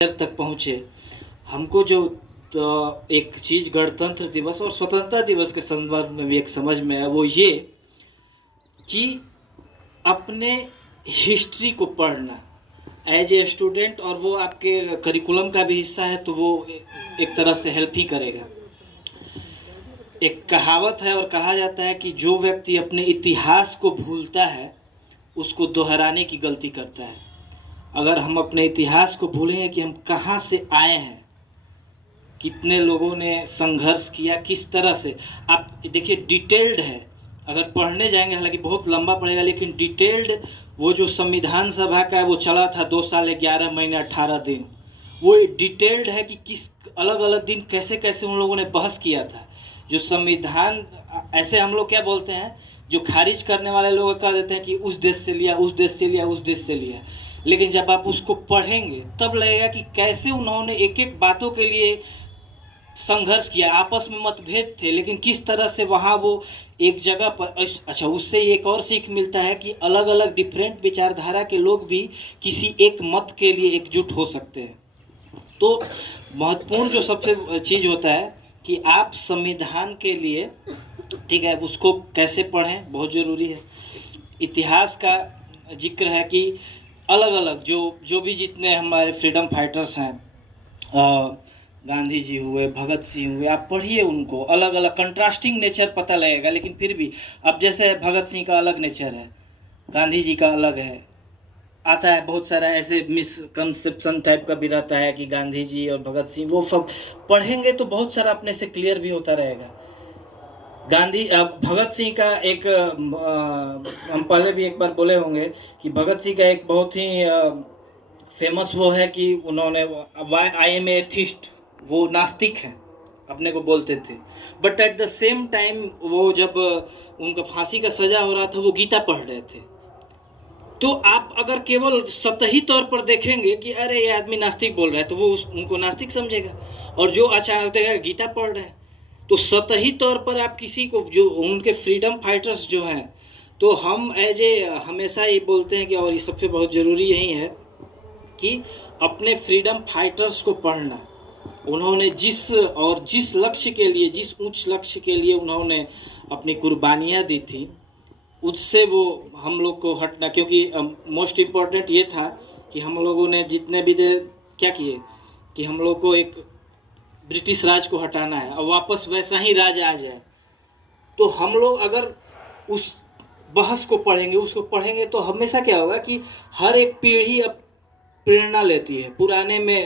तक पहुँचे। हमको जो एक चीज़ गणतंत्र दिवस और स्वतंत्रता दिवस के संदर्भ में भी एक समझ में है, वो ये कि अपने हिस्ट्री को पढ़ना एज ए स्टूडेंट, और वो आपके करिकुलम का भी हिस्सा है, तो वो एक तरह से हेल्प ही करेगा। एक कहावत है और कहा जाता है कि जो व्यक्ति अपने इतिहास को भूलता है उसको दोहराने की गलती करता है। अगर हम अपने इतिहास को भूलेंगे कि हम कहाँ से आए हैं, कितने लोगों ने संघर्ष किया, किस तरह से, आप देखिए डिटेल्ड है। अगर पढ़ने जाएंगे, हालांकि बहुत लंबा पड़ेगा, लेकिन डिटेल्ड वो जो संविधान सभा का है वो चला था 2 साल 11 महीने 18 दिन, वो डिटेल्ड है कि किस अलग अलग दिन कैसे कैसे उन लोगों ने बहस किया था। जो संविधान, ऐसे हम लोग क्या बोलते हैं, जो खारिज करने वाले लोग कह देते हैं कि उस देश से लिया, उस देश से लिया, उस देश से लिया, लेकिन जब आप उसको पढ़ेंगे तब लगेगा कि कैसे उन्होंने एक एक बातों के लिए संघर्ष किया। आपस में मतभेद थे, लेकिन किस तरह से वहाँ वो एक जगह पर। अच्छा, उससे एक और सीख मिलता है कि अलग अलग डिफरेंट विचारधारा के लोग भी किसी एक मत के लिए एकजुट हो सकते हैं। तो महत्वपूर्ण जो सबसे चीज़ होता है कि आप संविधान के लिए, ठीक है, उसको कैसे पढ़ें, बहुत ज़रूरी है। इतिहास का जिक्र है कि अलग अलग जो भी जितने हमारे फ्रीडम फाइटर्स हैं, गांधी जी हुए, भगत सिंह हुए, आप पढ़िए उनको, अलग अलग कंट्रास्टिंग नेचर पता लगेगा। लेकिन फिर भी अब जैसे भगत सिंह का अलग नेचर है, गांधी जी का अलग है, आता है बहुत सारा ऐसे मिसकंसेप्शन टाइप का भी रहता है कि गांधी जी और भगत सिंह, वो सब पढ़ेंगे तो बहुत सारा अपने से क्लियर भी होता रहेगा। भगत सिंह का एक हम पहले भी एक बार बोले होंगे कि भगत सिंह का एक बहुत ही फेमस वो है कि उन्होंने आई एम एथिस्ट, वो नास्तिक हैं अपने को बोलते थे, but at the same time वो जब उनका फांसी का सजा हो रहा था वो गीता पढ़ रहे थे। तो आप अगर केवल सतही तौर पर देखेंगे कि अरे ये आदमी नास्तिक बोल रहा है, तो वो उनको नास्तिक समझेगा, और जो अचानक गीता पढ़ रहे हैं, तो सतही तौर पर आप किसी को, जो उनके फ्रीडम फाइटर्स जो हैं, तो हम एज ए हमेशा ये बोलते हैं कि, और ये सबसे बहुत ज़रूरी यही है कि अपने फ्रीडम फाइटर्स को पढ़ना। उन्होंने जिस लक्ष्य के लिए, जिस उच्च लक्ष्य के लिए उन्होंने अपनी कुर्बानियाँ दी थी, उससे वो हम लोग को हटना, क्योंकि मोस्ट इम्पॉर्टेंट ये था कि हम लोगों ने जितने भी क्या किए कि हम लोग को एक ब्रिटिश राज को हटाना है और वापस वैसा ही राज आ जाए। तो हम लोग अगर उस बहस को पढ़ेंगे, उसको पढ़ेंगे, तो हमेशा क्या होगा कि हर एक पीढ़ी अब प्रेरणा लेती है पुराने में